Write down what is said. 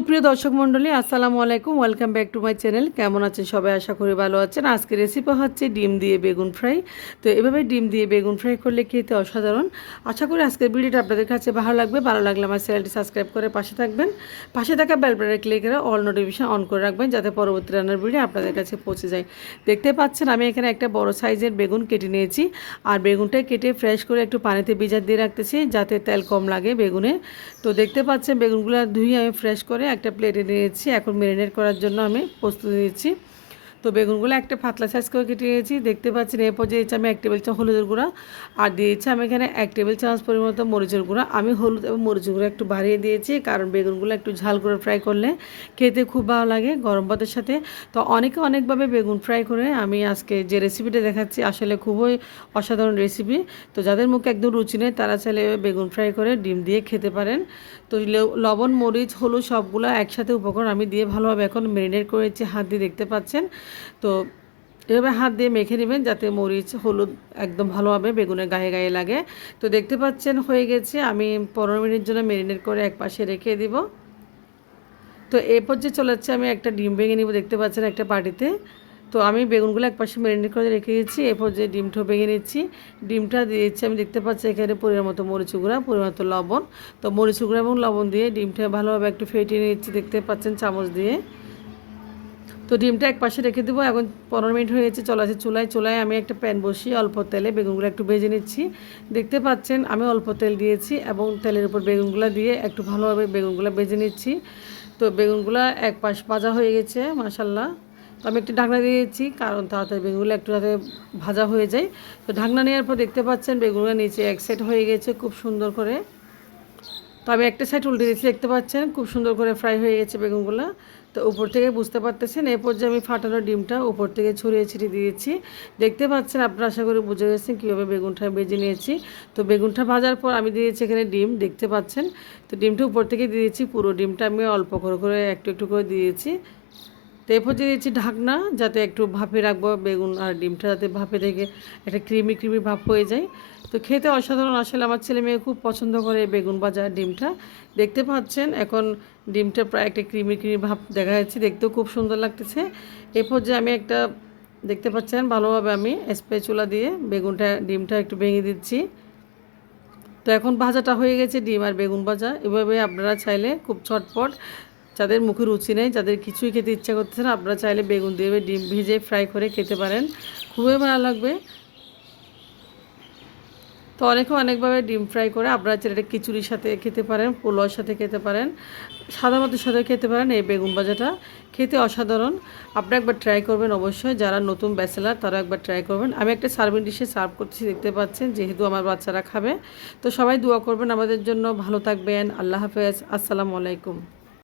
সুপ্রিয় দর্শক মণ্ডলী, আসসালামু আলাইকুম। Welcome back to my channel. কেমন আছেন সবাই? আশা করি ভালো আছেন। আজকে রেসিপি হচ্ছে ডিম দিয়ে বেগুন ফ্রাই। তো এভাবে ডিম দিয়ে বেগুন ফ্রাই করলে খেতে অসাধারণ। আশা করি আজকের ভিডিওটা আপনাদের কাছে ভালো লাগবে। ভালো লাগলে আমার চ্যানেলটি সাবস্ক্রাইব করে পাশে থাকবেন। পাশে থাকা বেল বাটনে ক্লিক করে অল নোটিফিকেশন অন করে রাখবেন, যাতে পরবর্তী রান্নার ভিডিও আপনাদের কাছে পৌঁছে যায়। দেখতে পাচ্ছেন আমি এখানে একটা বড় সাইজের বেগুন কেটে নিয়েছি। আর বেগুনটা কেটে ফ্রেশ করে একটু পানিতে ভিজা দিয়ে রাখতেছি, যাতে তেল কম লাগে বেগুনে। তো দেখতে পাচ্ছেন বেগুনগুলো ধুয়ে আমি ফ্রেশ করে একটা প্লেটে নিয়েছি। এখন ম্যারিনেট করার জন্য আমি প্রস্তুত নিয়েছি। তো বেগুনগুলো একটা পাতলা সাইজ করে কেটে নিয়েছি। দেখতে পাচ্ছেন এই পর্যায়ে আমি 1 টেবিল চামচ হলুদের গুঁড়া আর দিয়েছি আমি এখানে 1 টেবিল চামচ পরিমাণ মরিচের গুঁড়া। আমি হলুদ এবং মরিচের গুঁড়া একটু বাড়িয়ে দিয়েছি, কারণ বেগুনগুলো একটু ঝাল করে ফ্রাই করলে খেতে খুব ভালো লাগে গরম ভাতের সাথে। তো অনেকে অনেকভাবে বেগুন ফ্রাই করে, আমি আজকে যে রেসিপিটা দেখাচ্ছি আসলে খুবই অসাধারণ রেসিপি। তো যাদের মুখে একদম রুচি নেই তারা চাইলে বেগুন ফ্রাই করে ডিম দিয়ে খেতে পারেন। তো লবণ, মরিচ, হলুদ সবগুলো একসাথে উপকরণ আমি দিয়ে ভালোভাবে এখন ম্যারিনেট করেছি হাত দিয়ে, দেখতে পাচ্ছেন। তো এভাবে হাত দিয়ে মেখে নেবেন, যাতে মরিচ হলুদ একদম ভালোভাবে বেগুনের গায়ে গায়ে লাগে। তো দেখতে পাচ্ছেন হয়ে গেছে। আমি 15 মিনিট জন্য ম্যারিনেট করে এক পাশে রেখে দিব। তো এই পর্যায়ে চলে যাচ্ছে আমি একটা ডিম ভেঙে নিব, দেখতে পাচ্ছেন একটা বাটিতে। তো আমি বেগুনগুলো এক পাশে ম্যারিনেট করে রেখে দিয়েছি। এরপর যে ডিমটা ভেঙে নিচ্ছি, ডিমটা দিয়েছি আমি, দেখতে পাচ্ছি এখানে পরিমাণ মতো মরিচ গুঁড়া, পরিমাণ মতো লবণ। তো মরিচ গুঁড়া এবং লবণ দিয়ে ডিমটা ভালোভাবে একটু ফেটিয়ে নিচ্ছি, দেখতে পাচ্ছেন চামচ দিয়ে। তো ডিমটা এক পাশে রেখে দেবো। এখন 15 মিনিট হয়ে গেছে, চলে আসে চুলায় আমি একটা প্যান বসিয়ে অল্প তেলে বেগুনগুলো একটু ভেজে নিচ্ছি। দেখতে পাচ্ছেন আমি অল্প তেল দিয়েছি এবং তেলের উপর বেগুনগুলো দিয়ে একটু ভালোভাবে বেগুনগুলো ভেজে নিচ্ছি। তো বেগুনগুলো এক পাশ ভাজা হয়ে গেছে মাশাল্লাহ। তো আমি একটু ঢাকনা দিয়েছি, কারণ তাড়াতাড়ি বেগুনগুলো একটু যাতে ভাজা হয়ে যায়। তো ঢাকনা নেওয়ার পর দেখতে পাচ্ছেন বেগুনগুলো নিচে এক সাইড হয়ে গেছে খুব সুন্দর করে। তো আমি একটা সাইড উল্টে দিচ্ছি, দেখতে পাচ্ছেন খুব সুন্দর করে ফ্রাই হয়ে গেছে বেগুনগুলো। তো উপর থেকে বুঝতে পারতেছেন এরপর যে আমি ফাটানো ডিমটা উপর থেকে ছড়িয়ে ছিটিয়ে দিয়েছি। দেখতে পাচ্ছেন আপনারা, আশা করি বুঝে গেছেন কীভাবে বেগুনটা ভেজে নিয়েছি। তো বেগুনটা ভাজার পর আমি দিয়েছি এখানে ডিম, দেখতে পাচ্ছেন। তো ডিমটা উপর থেকে দিয়েছি, পুরো ডিমটা আমি অল্প করে করে একটু একটু করে দিয়েছি। তো এরপর দিয়ে দিয়েছি ঢাকনা, যাতে একটু ভাপে রাখবো বেগুন আর ডিমটা, যাতে ভাপে থেকে একটা ক্রিমি ক্রিমি ভাপ হয়ে যায়। তো খেতে অসাধারণ, আসলে আমার ছেলে মেয়ে খুব পছন্দ করে বেগুন ভাজা ডিমটা। দেখতে পাচ্ছেন এখন ডিমটা প্রায় একটা ক্রিমি ক্রিমি ভাপ দেখা যাচ্ছে, দেখতেও খুব সুন্দর লাগতেছে। এরপর যে আমি একটা, দেখতে পাচ্ছেন ভালোভাবে আমি স্প্যাচুলা দিয়ে ডিমটা একটু ভেঙে দিচ্ছি। তো এখন ভাজাটা হয়ে গেছে, ডিম আর বেগুন ভাজা। এভাবে আপনারা চাইলে খুব চটপট, যাদের মুখে রুচি নেই, যাদের কিছুই খেতে ইচ্ছা করতেছে না, আপনারা চাইলে বেগুন দিয়ে ডিম ভিজে ফ্রাই করে খেতে পারেন, খুবই ভালো লাগবে। তো অনেকে অনেকভাবে ডিম ফ্রাই করে, আপনারা চাইলে এটা খিচুড়ির সাথে খেতে পারেন, পোলাওর সাথে খেতে পারেন, সাদা ভাতের সাথে খেতে পারেন। এই বেগুন ভাজাটা খেতে অসাধারণ। আপনারা একবার ট্রাই করবেন অবশ্যই, যারা নতুন ব্যাচেলার তারা একবার ট্রাই করবেন। আমি একটা সার্ভিং ডিশে সার্ভ করছি, দেখতে পাচ্ছেন, যেহেতু আমার বাচ্চারা খাবে। তো সবাই দোয়া করবেন আমাদের জন্য। ভালো থাকবেন। আল্লাহ হাফেজ। আসসালামু আলাইকুম।